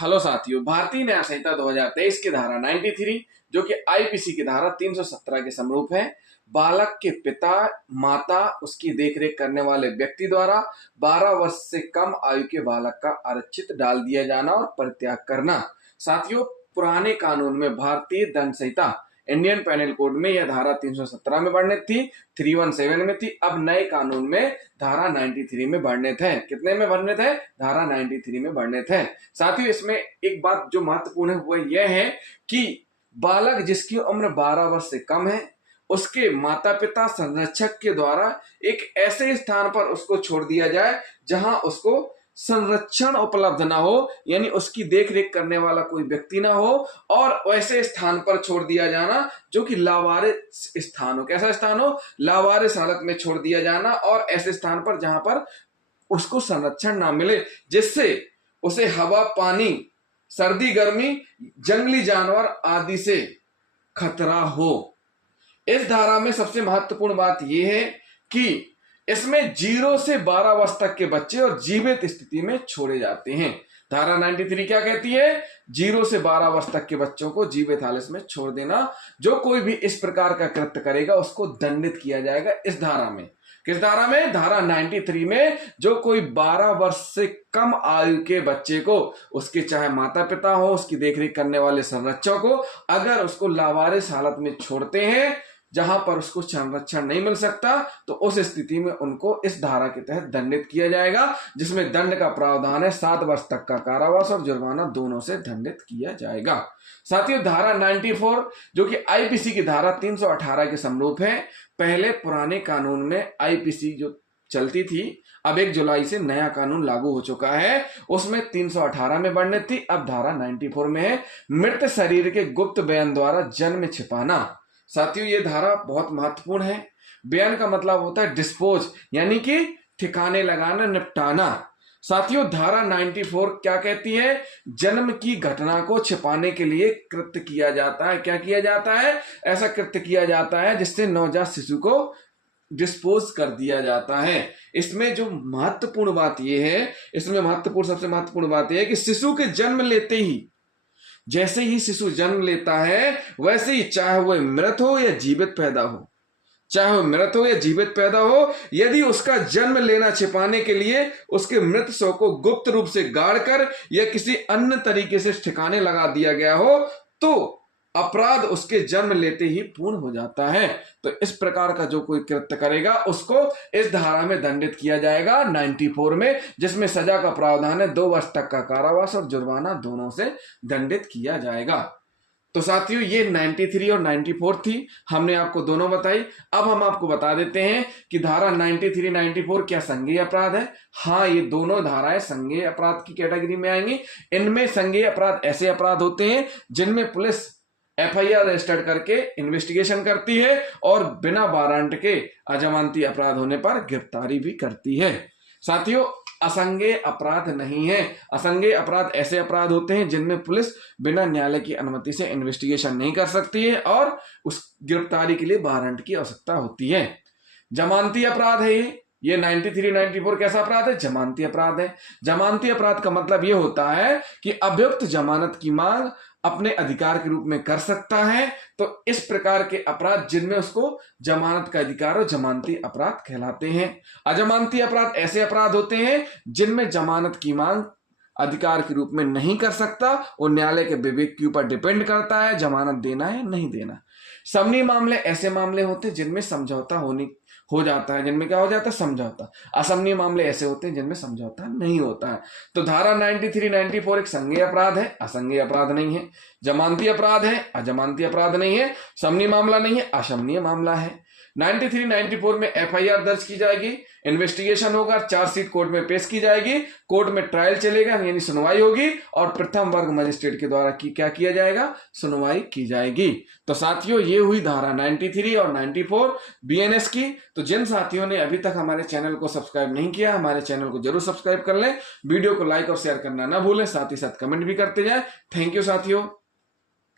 Hello साथियों, भारतीय न्याय संहिता 2023 की धारा 93 जो कि आईपीसी की धारा 317 के समरूप है, बालक के पिता, माता, उसकी देखरेख करने वाले व्यक्ति द्वारा 12 वर्ष से कम आयु के बालक का आरक्षित डाल दिया जाना और परित्याग करना। साथियों, पुराने कानून में भारतीय दंड संहिता इंडियन पेनल कोड में यह धारा 317 में वर्णित थी, 317 में थी। अब नए कानून में धारा 93 में वर्णित है। कितने में वर्णित है? धारा 93 में वर्णित है। साथियों, इसमें एक बात जो महत्वपूर्ण है वह यह है कि बालक जिसकी उम्र 12 वर्ष से कम है, उसके माता पिता संरक्षक के द्वारा एक ऐसे स्थान पर उसको छोड़ दिया जाए जहां उसको संरक्षण उपलब्ध ना हो, यानी उसकी देखरेख करने वाला कोई व्यक्ति ना हो, और वैसे स्थान पर छोड़ दिया जाना जो कि लावारिस स्थान हो। कैसा स्थान हो? लावारिस हालत में छोड़ दिया जाना, और ऐसे स्थान पर जहां पर उसको संरक्षण ना मिले, जिससे उसे हवा, पानी, सर्दी, गर्मी, जंगली जानवर आदि से खतरा हो। इस धारा में सबसे महत्वपूर्ण बात यह है कि इसमें 0 से 12 वर्ष तक के बच्चे और जीवित स्थिति में छोड़े जाते हैं। धारा 93 क्या कहती है? 0 से 12 वर्ष तक के बच्चों को जीवित हालत में छोड़ देना। जो कोई भी इस प्रकार का कृत्य करेगा उसको दंडित किया जाएगा इस धारा में। किस धारा में? धारा 93 में। जो कोई 12 वर्ष से कम आयु के बच्चे को, उसके चाहे माता पिता हो, उसकी देखरेख करने वाले संरक्षक को, अगर उसको लावारिस हालत में छोड़ते हैं जहां पर उसको संरक्षण नहीं मिल सकता, तो उस स्थिति में उनको इस धारा के तहत दंडित किया जाएगा, जिसमें दंड का प्रावधान है 7 वर्ष तक का कारावास और जुर्माना दोनों से दंडित किया जाएगा। साथियों, धारा 94 जो कि आईपीसी की धारा 318 के समरूप है। पहले पुराने कानून में आईपीसी जो चलती थी, अब 1 जुलाई से नया कानून लागू हो चुका है, उसमें 318 में वर्णित थी, अब धारा 94 में है। मृत शरीर के गुप्त बयान द्वारा जन्म छिपाना। साथियों, ये धारा बहुत महत्वपूर्ण है। बयान का मतलब होता है डिस्पोज, यानी कि ठिकाने लगाना, निपटाना। साथियों, धारा 94 क्या कहती है? जन्म की घटना को छिपाने के लिए कृत्य किया जाता है। क्या किया जाता है? ऐसा कृत्य किया जाता है जिससे नवजात शिशु को डिस्पोज कर दिया जाता है। इसमें जो महत्वपूर्ण बात यह है, सबसे महत्वपूर्ण बात यह है कि शिशु के जन्म लेते ही, जैसे ही शिशु जन्म लेता है, वैसे ही चाहे वह मृत हो या जीवित पैदा हो, यदि उसका जन्म लेना छिपाने के लिए उसके मृत शव को गुप्त रूप से गाड़कर या किसी अन्य तरीके से ठिकाने लगा दिया गया हो, तो अपराध उसके जन्म लेते ही पूर्ण हो जाता है। तो इस प्रकार का जो कोई कृत्य करेगा उसको इस धारा में दंडित किया जाएगा 94 में, जिसमें सजा का प्रावधान है 2 वर्ष तक का कारावास और जुर्माना दोनों से दंडित किया जाएगा। तो साथियों, ये 93 और 94 थी, हमने आपको दोनों बताई। अब हम आपको बता देते हैं कि धारा 93, 94 क्या संज्ञेय अपराध है? हाँ, ये दोनों धाराएं संज्ञेय अपराध की कैटेगरी में आएंगी। इनमें संज्ञेय अपराध ऐसे अपराध होते हैं जिनमें पुलिस एफआईआर रजिस्टर्ड करके इन्वेस्टिगेशन करती है और बिना वारंट के अजमानती अपराध होने पर गिरफ्तारी भी करती है। साथियों, असंज्ञेय अपराध नहीं है। असंज्ञेय अपराध ऐसे अपराध होते हैं जिनमें पुलिस बिना न्यायालय की अनुमति से इन्वेस्टिगेशन नहीं कर सकती है और उस गिरफ्तारी के लिए वारंट की आवश्यकता होती है। जमानती अपराध है ये 93, 94 कैसा अपराध है? जमानती अपराध है। जमानती अपराध का मतलब यह होता है कि अभियुक्त जमानत की मांग अपने अधिकार के रूप में कर सकता है। तो इस प्रकार के अपराध जिनमें उसको जमानत का अधिकार हो, जमानती अपराध कहलाते हैं। अजमानती अपराध ऐसे अपराध होते हैं जिनमें जमानत की मांग अधिकार के रूप में नहीं कर सकता, वो न्यायालय के विवेक के ऊपर डिपेंड करता है जमानत देना है नहीं देना। समनी मामले ऐसे मामले होते हैं जिनमें समझौता हो जाता है, जिनमें क्या हो जाता है? समझौता। असमनीय मामले ऐसे होते हैं जिनमें समझौता नहीं होता है। तो धारा 93, 94 एक संज्ञेय अपराध है, असंज्ञेय अपराध नहीं है। जमानती अपराध है, अजमानती अपराध नहीं है। समनीय मामला नहीं है, अशमनीय मामला है। 93, 94 में एफआईआर दर्ज की जाएगी, इन्वेस्टिगेशन होगा, चार्जशीट कोर्ट में पेश की जाएगी, कोर्ट में ट्रायल चलेगा, यानी सुनवाई होगी, और प्रथम वर्ग मजिस्ट्रेट के द्वारा क्या किया जाएगा? सुनवाई की जाएगी। तो साथियों, ये हुई धारा 93 और 94 बीएनएस की। तो जिन साथियों ने अभी तक हमारे चैनल को सब्सक्राइब नहीं किया, हमारे चैनल को जरूर सब्सक्राइब कर लें, वीडियो को लाइक और शेयर करना ना भूलें, साथ ही साथ कमेंट भी करते जाएं। थैंक यू साथियों।